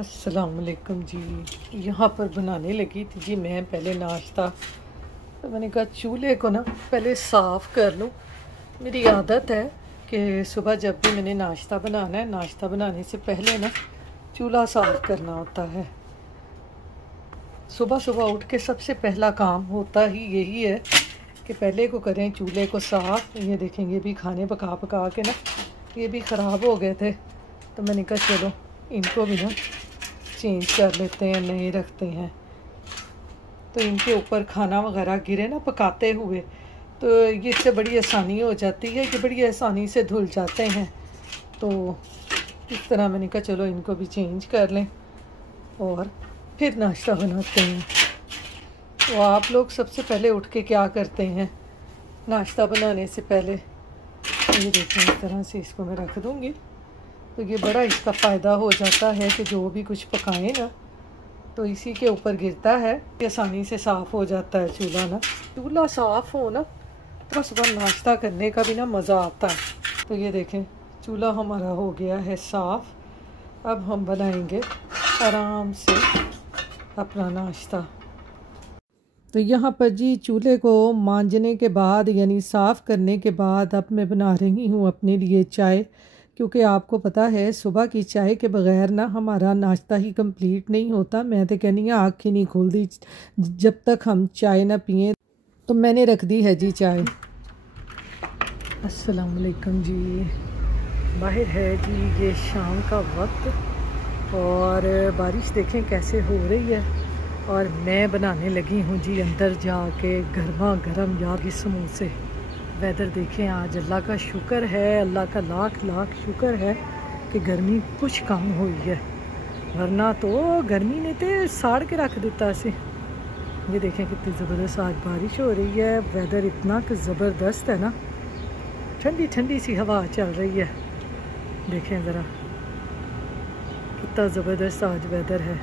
अस्सलाम वालेकुम जी। यहाँ पर बनाने लगी थी जी मैं पहले नाश्ता। तो मैंने कहा चूल्हे को ना पहले साफ़ कर लूँ। मेरी आदत है कि सुबह जब भी मैंने नाश्ता बनाना है, नाश्ता बनाने से पहले ना चूल्हा साफ़ करना होता है। सुबह सुबह उठ के सबसे पहला काम होता ही यही है कि पहले को करें चूल्हे को साफ़। ये देखेंगे भी खाने पका पका के ना ये भी ख़राब हो गए थे, तो मैंने कहा चलो इनको भी ना चेंज कर लेते हैं, नए रखते हैं। तो इनके ऊपर खाना वगैरह गिरे ना पकाते हुए, तो ये इससे बड़ी आसानी हो जाती है कि बड़ी आसानी से धुल जाते हैं। तो इस तरह मैंने कहा चलो इनको भी चेंज कर लें और फिर नाश्ता बनाते हैं। तो आप लोग सबसे पहले उठ के क्या करते हैं नाश्ता बनाने से पहले? ये देखें इस तरह से इसको मैं रख दूँगी, तो ये बड़ा इसका फ़ायदा हो जाता है कि जो भी कुछ पकाएं ना तो इसी के ऊपर गिरता है, आसानी से साफ़ हो जाता है चूल्हा ना। चूल्हा साफ़ हो ना तो सुबह नाश्ता करने का भी ना मज़ा आता है। तो ये देखें चूल्हा हमारा हो गया है साफ़। अब हम बनाएंगे आराम से अपना नाश्ता। तो यहाँ पर जी चूल्हे को मांजने के बाद यानी साफ़ करने के बाद अब मैं बना रही हूँ अपने लिए चाय, क्योंकि आपको पता है सुबह की चाय के बग़ैर ना हमारा नाश्ता ही कंप्लीट नहीं होता। मैं तो कहनी आँख ही नहीं खुलती जब तक हम चाय ना पिएं। तो मैंने रख दी है जी चाय। अस्सलाम वालेकुम जी। बाहर है जी ये शाम का वक्त और बारिश देखें कैसे हो रही है, और मैं बनाने लगी हूँ जी अंदर जाके गर्मा गर्म यागी समोसे। वेदर देखें आज अल्लाह का शुक्र है, अल्लाह का लाख लाख शुक्र है कि गर्मी कुछ कम हुई है, वरना तो गर्मी ने तो साड़ के रख देता से। ये देखें कितनी ज़बरदस्त आज बारिश हो रही है, वेदर इतना कि ज़बरदस्त है ना, ठंडी ठंडी सी हवा चल रही है। देखें ज़रा कितना ज़बरदस्त आज वेदर है।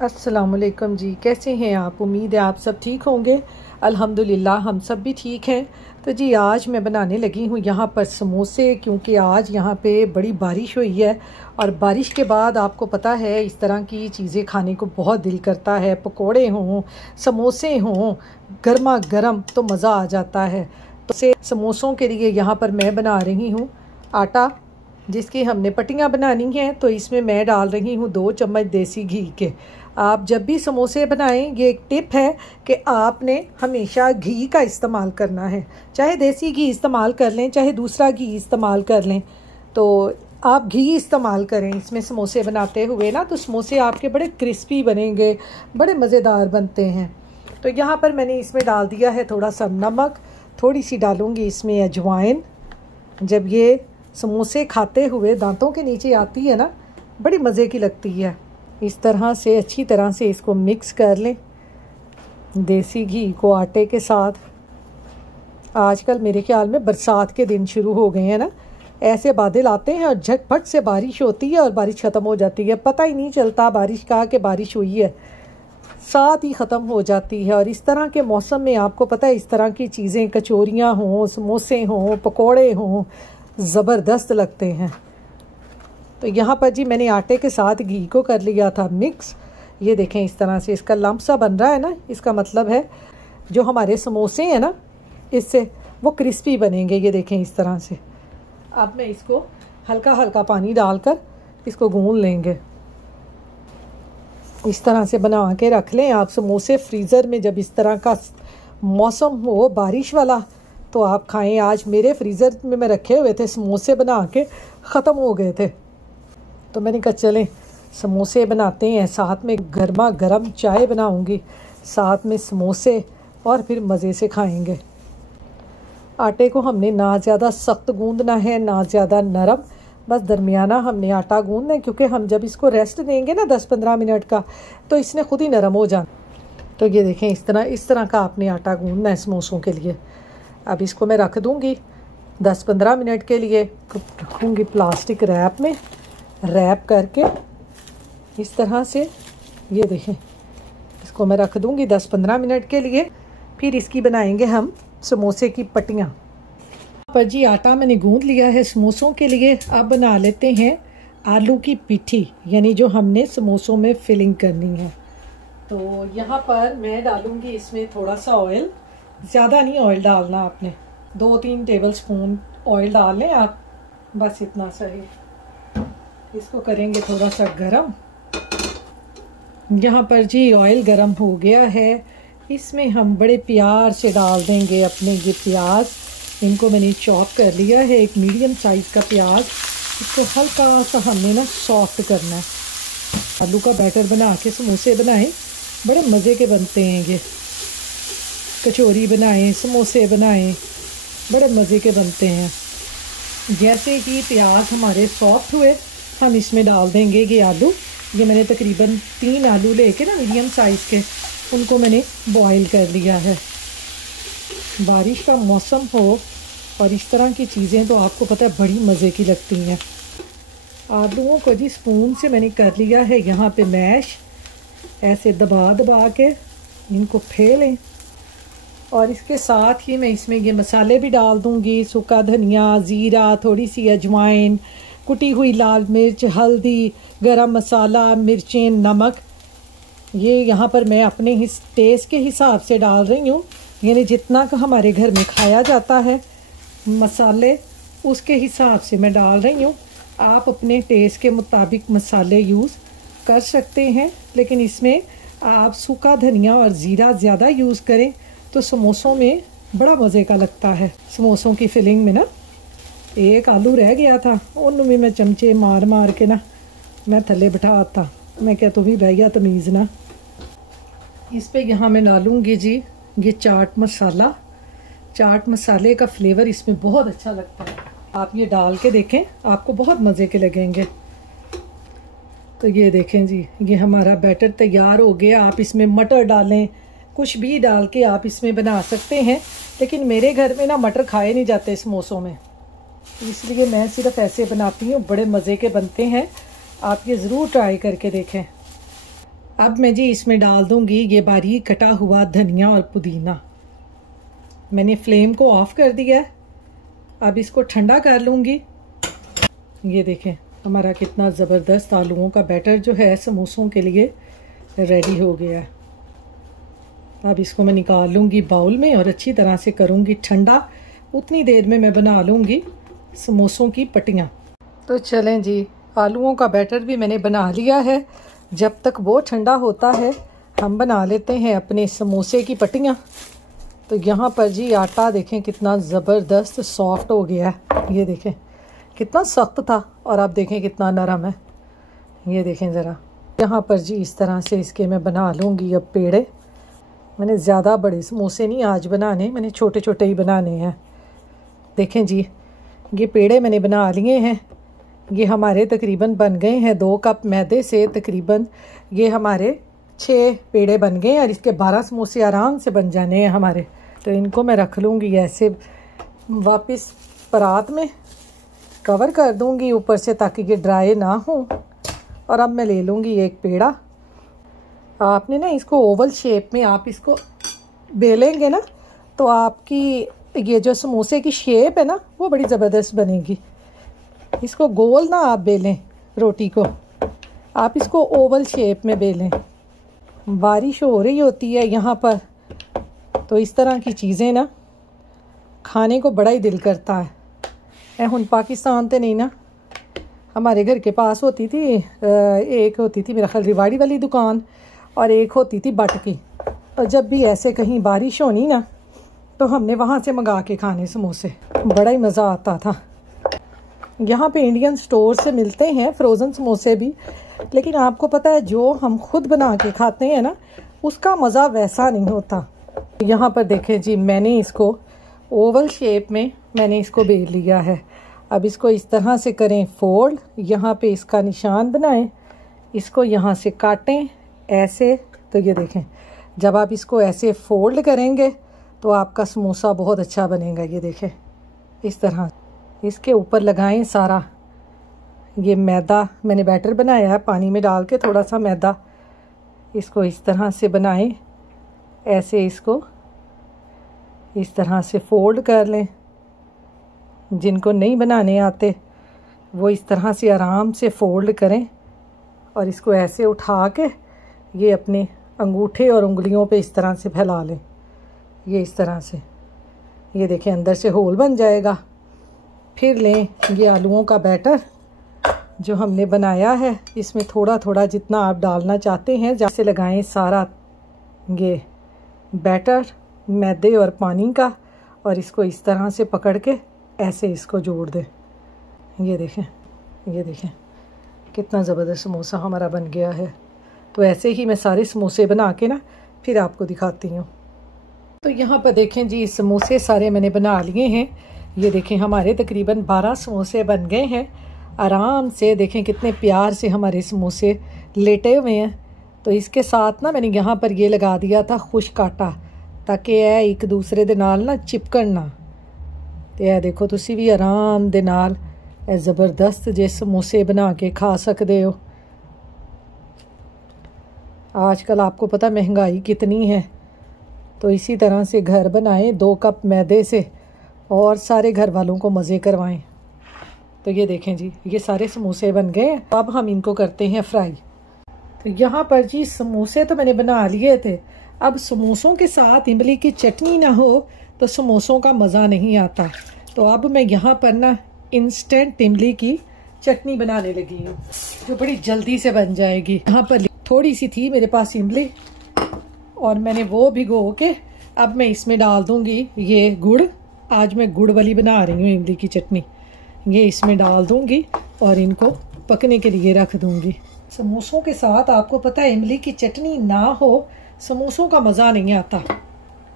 अस्सलाम वालेकुम जी, कैसे हैं आप? उम्मीद है आप सब ठीक होंगे। अल्हम्दुलिल्लाह हम सब भी ठीक हैं। तो जी आज मैं बनाने लगी हूँ यहाँ पर समोसे, क्योंकि आज यहाँ पे बड़ी बारिश हुई है और बारिश के बाद आपको पता है इस तरह की चीज़ें खाने को बहुत दिल करता है। पकोड़े हों, समोसे हों, गर्मा गर्म, तो मज़ा आ जाता है। तो समोसों के लिए यहाँ पर मैं बना रही हूँ आटा, जिसकी हमने पट्टियाँ बनानी हैं। तो इसमें मैं डाल रही हूँ 2 चम्मच देसी घी के। आप जब भी समोसे बनाएं ये एक टिप है कि आपने हमेशा घी का इस्तेमाल करना है, चाहे देसी घी इस्तेमाल कर लें चाहे दूसरा घी इस्तेमाल कर लें। तो आप घी इस्तेमाल करें इसमें समोसे बनाते हुए ना, तो समोसे आपके बड़े क्रिस्पी बनेंगे, बड़े मज़ेदार बनते हैं। तो यहाँ पर मैंने इसमें डाल दिया है थोड़ा सा नमक, थोड़ी सी डालूँगी इसमें अजवाइन। जब ये समोसे खाते हुए दांतों के नीचे आती है ना, बड़ी मज़े की लगती है। इस तरह से अच्छी तरह से इसको मिक्स कर लें देसी घी को आटे के साथ। आजकल मेरे ख्याल में बरसात के दिन शुरू हो गए हैं ना, ऐसे बादल आते हैं और झटपट से बारिश होती है और बारिश ख़त्म हो जाती है। पता ही नहीं चलता बारिश का कि बारिश हुई है, साथ ही ख़त्म हो जाती है। और इस तरह के मौसम में आपको पता है इस तरह की चीज़ें, कचौरियाँ हों, समोसे हों, पकोड़े हों, ज़बरदस्त लगते हैं। तो यहाँ पर जी मैंने आटे के साथ घी को कर लिया था मिक्स। ये देखें इस तरह से इसका लम्प सा बन रहा है ना, इसका मतलब है जो हमारे समोसे हैं ना इससे वो क्रिस्पी बनेंगे। ये देखें इस तरह से। अब मैं इसको हल्का हल्का पानी डालकर इसको गूंद लेंगे। इस तरह से बना के रख लें आप समोसे फ्रीज़र में। जब इस तरह का मौसम हो बारिश वाला तो आप खाएं। आज मेरे फ्रीज़र में मैं रखे हुए थे समोसे, बना के ख़त्म हो गए थे, तो मैंने कहा चलें समोसे बनाते हैं, साथ में गर्मा गर्म चाय बनाऊंगी, साथ में समोसे, और फिर मज़े से खाएंगे। आटे को हमने ना ज़्यादा सख्त गूंदना है ना ज़्यादा नरम, बस दरमियाना हमने आटा गूंदना है, क्योंकि हम जब इसको रेस्ट देंगे ना 10-15 मिनट का तो इसने खुद ही नरम हो जाना। तो ये देखें इस तरह का आपने आटा गूंदना है समोसों के लिए। अब इसको मैं रख दूँगी 10-15 मिनट के लिए, रखूँगी प्लास्टिक रैप में, रैप करके इस तरह से। ये देखें इसको मैं रख दूँगी 10-15 मिनट के लिए, फिर इसकी बनाएंगे हम समोसे की पट्टियाँ। पर जी आटा मैंने गूंद लिया है समोसों के लिए। अब बना लेते हैं आलू की पिठी, यानी जो हमने समोसों में फिलिंग करनी है। तो यहाँ पर मैं डालूँगी इसमें थोड़ा सा ऑयल, ज़्यादा नहीं ऑयल डालना आपने, 2-3 टेबल स्पून ऑयल डाल लें आप, बस इतना सही। इसको करेंगे थोड़ा सा गरम। यहाँ पर जी ऑयल गरम हो गया है, इसमें हम बड़े प्यार से डाल देंगे अपने ये प्याज। इनको मैंने चॉप कर लिया है, एक मीडियम साइज़ का प्याज। इसको हल्का सा हमने ना सॉफ्ट करना है। आलू का बैटर बना के समोसे बनाएं, बड़े मज़े के बनते हैं ये। कचौरी बनाएं, समोसे बनाएं, बड़े मज़े के बनते हैं। जैसे ही प्याज हमारे सॉफ्ट हुए, हम इसमें डाल देंगे ये आलू। ये मैंने तकरीबन 3 आलू लेके ना मीडियम साइज़ के, उनको मैंने बॉईल कर लिया है। बारिश का मौसम हो और इस तरह की चीज़ें तो आपको पता है बड़ी मज़े की लगती हैं। आलूओं को जी स्पून से मैंने कर लिया है यहाँ पे मैश, ऐसे दबा दबा के इनको फेलें। और इसके साथ ही मैं इसमें ये मसाले भी डाल दूँगी, सूखा धनिया, ज़ीरा, थोड़ी सी अजवाइन, कुटी हुई लाल मिर्च, हल्दी, गरम मसाला, मिर्चें, नमक। ये यहाँ पर मैं अपने टेस्ट के हिसाब से डाल रही हूँ, यानी जितना का हमारे घर में खाया जाता है मसाले, उसके हिसाब से मैं डाल रही हूँ। आप अपने टेस्ट के मुताबिक मसाले यूज़ कर सकते हैं, लेकिन इसमें आप सूखा धनिया और ज़ीरा ज़्यादा यूज़ करें तो समोसों में बड़ा मज़े का लगता है। समोसों की फिलिंग में ना एक आलू रह गया था, उन्होंने भी मैं चमचे मार मार के ना मैं थले बिठाता। मैं क्या तुम्हें भैया तमीज़ ना। इस पे यहाँ मैं डालूँगी जी ये चाट मसाला। चाट मसाले का फ्लेवर इसमें बहुत अच्छा लगता है। आप ये डाल के देखें, आपको बहुत मज़े के लगेंगे। तो ये देखें जी, ये हमारा बैटर तैयार हो गया। आप इसमें मटर डालें, कुछ भी डाल के आप इसमें बना सकते हैं, लेकिन मेरे घर में ना मटर खाए नहीं जाते समोसों में, इसलिए मैं सिर्फ ऐसे बनाती हूँ। बड़े मज़े के बनते हैं, आप ये ज़रूर ट्राई करके देखें। अब मैं जी इसमें डाल दूँगी ये बारीक कटा हुआ धनिया और पुदीना। मैंने फ्लेम को ऑफ़ कर दिया है, अब इसको ठंडा कर लूँगी। ये देखें हमारा कितना ज़बरदस्त आलूओं का बैटर जो है समोसों के लिए रेडी हो गया है। अब इसको मैं निकाल लूँगी बाउल में और अच्छी तरह से करूँगी ठंडा। उतनी देर में मैं बना लूँगी समोसों की पट्टियाँ। तो चलें जी, आलूओं का बैटर भी मैंने बना लिया है। जब तक वो ठंडा होता है हम बना लेते हैं अपने समोसे की पट्टियाँ। तो यहाँ पर जी आटा देखें कितना ज़बरदस्त सॉफ्ट हो गया है। ये देखें कितना सख्त था और अब देखें कितना नरम है। ये देखें ज़रा, यहाँ पर जी इस तरह से इसके मैं बना लूँगी अब पेड़े। मैंने ज़्यादा बड़े समोसे नहीं आज बनाने, मैंने छोटे छोटे ही बनाने हैं। देखें जी ये पेड़े मैंने बना लिए हैं। ये हमारे तकरीबन बन गए हैं 2 कप मैदे से, तकरीबन ये हमारे 6 पेड़े बन गए और इसके 12 समोसे आराम से बन जाने हैं हमारे। तो इनको मैं रख लूँगी ऐसे वापस परात में, कवर कर दूँगी ऊपर से ताकि ये ड्राई ना हो। और अब मैं ले लूँगी एक पेड़ा। आपने ना इसको ओवल शेप में आप इसको बेलेंगे ना तो आपकी ये जो समोसे की शेप है ना वो बड़ी ज़बरदस्त बनेगी। इसको गोल ना आप बेलें रोटी को, आप इसको ओवल शेप में बेलें। बारिश हो रही होती है यहाँ पर, तो इस तरह की चीज़ें ना खाने को बड़ा ही दिल करता है। हुन पाकिस्तान तो नहीं ना, हमारे घर के पास होती थी एक होती थी मेरा ख्याल रिवाड़ी वाली दुकान और एक होती थी बट की। और जब भी ऐसे कहीं बारिश होनी ना तो हमने वहाँ से मंगा के खाने समोसे, बड़ा ही मज़ा आता था। यहाँ पे इंडियन स्टोर से मिलते हैं फ्रोज़न समोसे भी, लेकिन आपको पता है जो हम खुद बना के खाते हैं ना उसका मज़ा वैसा नहीं होता। यहाँ पर देखें जी मैंने इसको ओवल शेप में मैंने इसको बेल लिया है। अब इसको इस तरह से करें फोल्ड, यहाँ पे इसका निशान बनाएं, इसको यहाँ से काटें ऐसे। तो ये देखें जब आप इसको ऐसे फोल्ड करेंगे तो आपका समोसा बहुत अच्छा बनेगा। ये देखें इस तरह इसके ऊपर लगाएं सारा ये मैदा मैंने बैटर बनाया है पानी में डाल के, थोड़ा सा मैदा, इसको इस तरह से बनाएं ऐसे, इसको इस तरह से फोल्ड कर लें। जिनको नहीं बनाने आते वो इस तरह से आराम से फोल्ड करें और इसको ऐसे उठा के ये अपने अंगूठे और उंगलियों पे इस तरह से फैला लें। ये इस तरह से, ये देखें अंदर से होल बन जाएगा। फिर लें ये आलूओं का बैटर जो हमने बनाया है, इसमें थोड़ा थोड़ा जितना आप डालना चाहते हैं जैसे लगाएं सारा ये बैटर मैदे और पानी का, और इसको इस तरह से पकड़ के ऐसे इसको जोड़ दें। ये देखें कितना ज़बरदस्त समोसा हमारा बन गया है। तो ऐसे ही मैं सारे समोसे बना के ना फिर आपको दिखाती हूँ। तो यहाँ पर देखें जी, समोसे सारे मैंने बना लिए हैं। ये देखें हमारे तकरीबन 12 समोसे बन गए हैं आराम से। देखें कितने प्यार से हमारे समोसे लेटे हुए हैं। तो इसके साथ ना मैंने यहाँ पर ये लगा दिया था खुश्क आटा, ताकि यह एक दूसरे दे नाल ना चिपकन ना। तो यह देखो तुसी भी आराम दे नाल ज़बरदस्त जे समोसे बना के खा सकते हो। आजकल आपको पता महंगाई कितनी है, तो इसी तरह से घर बनाएं 2 कप मैदे से और सारे घर वालों को मज़े करवाएं। तो ये देखें जी, ये सारे समोसे बन गए। अब हम इनको करते हैं फ्राई। तो यहाँ पर जी समोसे तो मैंने बना लिए थे। अब समोसों के साथ इमली की चटनी ना हो तो समोसों का मज़ा नहीं आता। तो अब मैं यहाँ पर ना इंस्टेंट इमली की चटनी बनाने लगी हूँ, जो बड़ी जल्दी से बन जाएगी। यहाँ पर थोड़ी सी थी मेरे पास इमली और मैंने वो भिगो के अब मैं इसमें डाल दूँगी ये गुड़। आज मैं गुड़ वाली बना रही हूँ इमली की चटनी। ये इसमें डाल दूँगी और इनको पकने के लिए रख दूँगी। समोसों के साथ आपको पता है इमली की चटनी ना हो समोसों का मज़ा नहीं आता।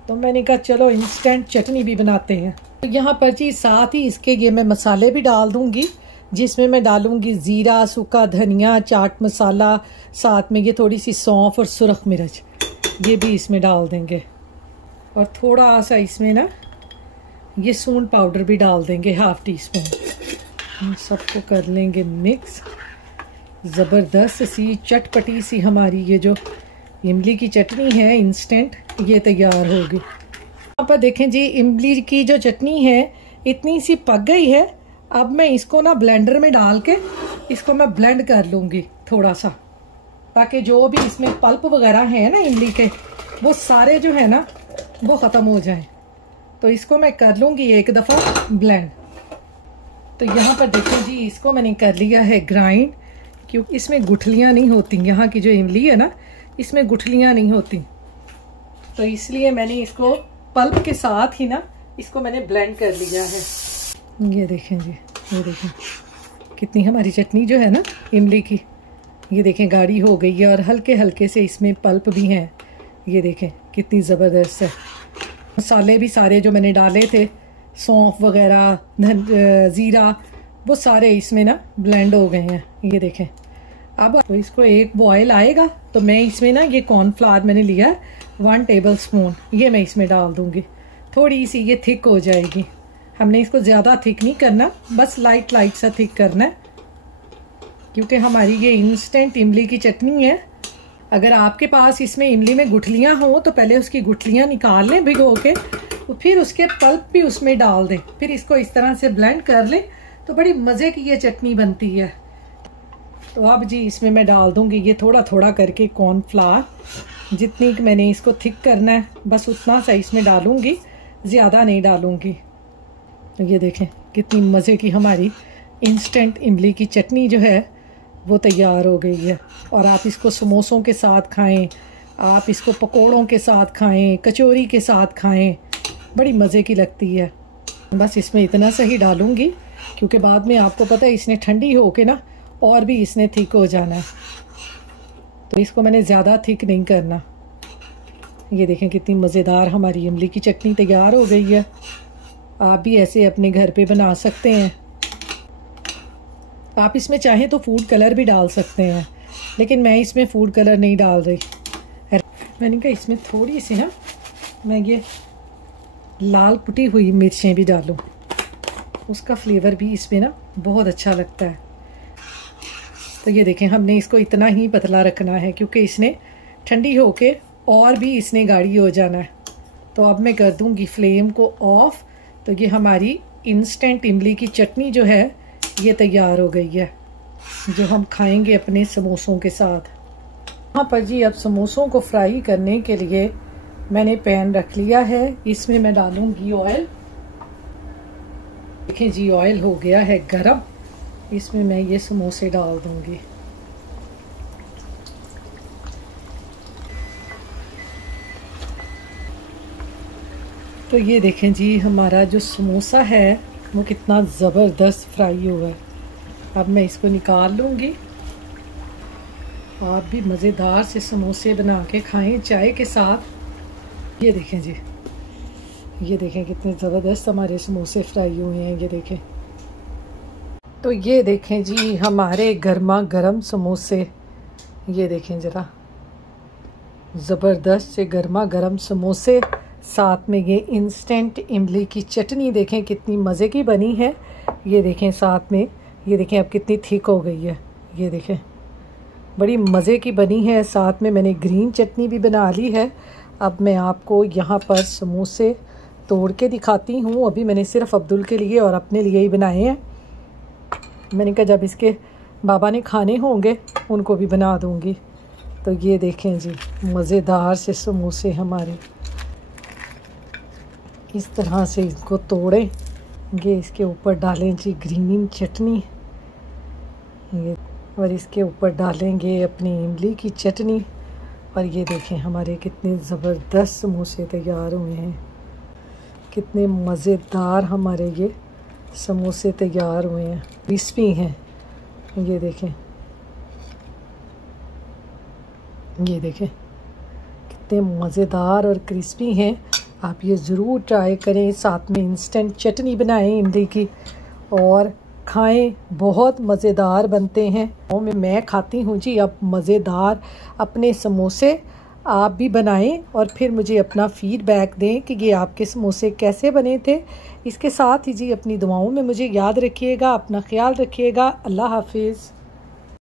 तो मैंने कहा चलो इंस्टेंट चटनी भी बनाते हैं। तो यहाँ पर जी साथ ही इसके ये मैं मसाले भी डाल दूँगी, जिसमें मैं डालूँगी ज़ीरा, सूखा धनिया, चाट मसाला, साथ में ये थोड़ी सी सौंफ और सुरख मिर्च, ये भी इसमें डाल देंगे। और थोड़ा सा इसमें ना ये सूंड पाउडर भी डाल देंगे, ½ टीस्पून। हम सबको कर लेंगे मिक्स। ज़बरदस्त सी चटपटी सी हमारी ये जो इमली की चटनी है इंस्टेंट, ये तैयार होगी। यहाँ पर देखें जी, इमली की जो चटनी है इतनी सी पक गई है। अब मैं इसको ना ब्लेंडर में डाल के इसको मैं ब्लेंड कर लूँगी थोड़ा सा, ताकि जो भी इसमें पल्प वगैरह है ना इमली के, वो सारे जो है ना वो ख़त्म हो जाएं। तो इसको मैं कर लूँगी एक दफ़ा ब्लेंड। तो यहाँ पर देखें जी, इसको मैंने कर लिया है ग्राइंड, क्योंकि इसमें गुठलियाँ नहीं होती। यहाँ की जो इमली है ना इसमें गुठलियाँ नहीं होती, तो इसलिए मैंने इसको पल्प के साथ ही ना इसको मैंने ब्लेंड कर लिया है। ये देखें जी, ये देखें कितनी हमारी चटनी जो है ना इमली की, ये देखें गाढ़ी हो गई है और हल्के हल्के से इसमें पल्प भी हैं। ये देखें कितनी ज़बरदस्त है। मसाले भी सारे जो मैंने डाले थे, सौंफ वगैरह, ज़ीरा, वो सारे इसमें ना ब्लेंड हो गए हैं। ये देखें। अब तो इसको एक बॉयल आएगा तो मैं इसमें ना ये कॉर्नफ्लावर मैंने लिया है 1 टेबलस्पून, ये मैं इसमें डाल दूँगी। थोड़ी सी ये थिक हो जाएगी। हमने इसको ज़्यादा थिक नहीं करना, बस लाइट लाइट सा थिक करना है, क्योंकि हमारी ये इंस्टेंट इमली की चटनी है। अगर आपके पास इसमें इमली में गुठलियाँ हों तो पहले उसकी गुठलियाँ निकाल लें भिगो के, तो फिर उसके पल्प भी उसमें डाल दें, फिर इसको इस तरह से ब्लेंड कर लें तो बड़ी मज़े की ये चटनी बनती है। तो अब जी इसमें मैं डाल दूँगी ये थोड़ा थोड़ा करके कॉर्नफ्लावर। जितनी मैंने इसको थिक करना है बस उतना सा इसमें डालूँगी, ज़्यादा नहीं डालूँगी। तो ये देखें कितनी मज़े की हमारी इंस्टेंट इमली की चटनी जो है वो तैयार हो गई है। और आप इसको समोसों के साथ खाएं, आप इसको पकोड़ों के साथ खाएं, कचौरी के साथ खाएं, बड़ी मज़े की लगती है। बस इसमें इतना सा ही डालूँगी, क्योंकि बाद में आपको पता है इसने ठंडी हो के ना और भी इसने थिक हो जाना है, तो इसको मैंने ज़्यादा थिक नहीं करना। ये देखें कितनी मज़ेदार हमारी इमली की चटनी तैयार हो गई है। आप भी ऐसे अपने घर पे बना सकते हैं। आप इसमें चाहें तो फूड कलर भी डाल सकते हैं, लेकिन मैं इसमें फूड कलर नहीं डाल रही। मैंने कहा इसमें थोड़ी सी ना मैं ये लाल कुटी हुई मिर्चें भी डालूं, उसका फ्लेवर भी इसमें ना बहुत अच्छा लगता है। तो ये देखें हमने इसको इतना ही पतला रखना है, क्योंकि इसने ठंडी होके और भी इसने गाढ़ी हो जाना है। तो अब मैं कर दूंगी फ्लेम को ऑफ। तो ये हमारी इंस्टेंट इमली की चटनी जो है ये तैयार हो गई है, जो हम खाएंगे अपने समोसों के साथ। यहाँ पर जी अब समोसों को फ्राई करने के लिए मैंने पैन रख लिया है। इसमें मैं डालूंगी ऑयल। देखें जी ऑयल हो गया है गरम। इसमें मैं ये समोसे डाल दूंगी। तो ये देखें जी हमारा जो समोसा है वो कितना ज़बरदस्त फ्राई हुआ है। अब मैं इसको निकाल लूँगी। आप भी मज़ेदार से समोसे बना के खाएं चाय के साथ। ये देखें जी, ये देखें कितने ज़बरदस्त हमारे समोसे फ्राई हुए हैं। ये देखें, तो ये देखें जी हमारे गर्मा गर्म समोसे। ये देखें ज़रा, ज़बरदस्त से गर्मा गर्म समोसे, साथ में ये इंस्टेंट इमली की चटनी देखें कितनी मज़े की बनी है। ये देखें साथ में, ये देखें अब कितनी थिक हो गई है। ये देखें बड़ी मज़े की बनी है। साथ में मैंने ग्रीन चटनी भी बना ली है। अब मैं आपको यहाँ पर समोसे तोड़ के दिखाती हूँ। अभी मैंने सिर्फ अब्दुल के लिए और अपने लिए ही बनाए हैं। मैंने कहा जब इसके बाबा ने खाने होंगे उनको भी बना दूँगी। तो ये देखें जी मज़ेदार से समोसे हमारे। इस तरह से इसको तोड़ेंगे, इसके ऊपर डालें जी ग्रीन चटनी, ये, और इसके ऊपर डालेंगे अपनी इमली की चटनी। और ये देखें हमारे कितने ज़बरदस्त समोसे तैयार हुए हैं। कितने मज़ेदार हमारे ये समोसे तैयार हुए हैं, क्रिस्पी हैं। ये देखें, ये देखें कितने मज़ेदार और क्रिस्पी हैं। आप ये ज़रूर ट्राई करें। साथ में इंस्टेंट चटनी बनाएं इमली की और खाएं, बहुत मज़ेदार बनते हैं। और मैं खाती हूँ जी अब मज़ेदार अपने समोसे। आप भी बनाएं और फिर मुझे अपना फ़ीडबैक दें कि ये आपके समोसे कैसे बने थे। इसके साथ ही जी अपनी दुआओं में मुझे याद रखिएगा। अपना ख्याल रखिएगा। अल्लाह हाफिज़।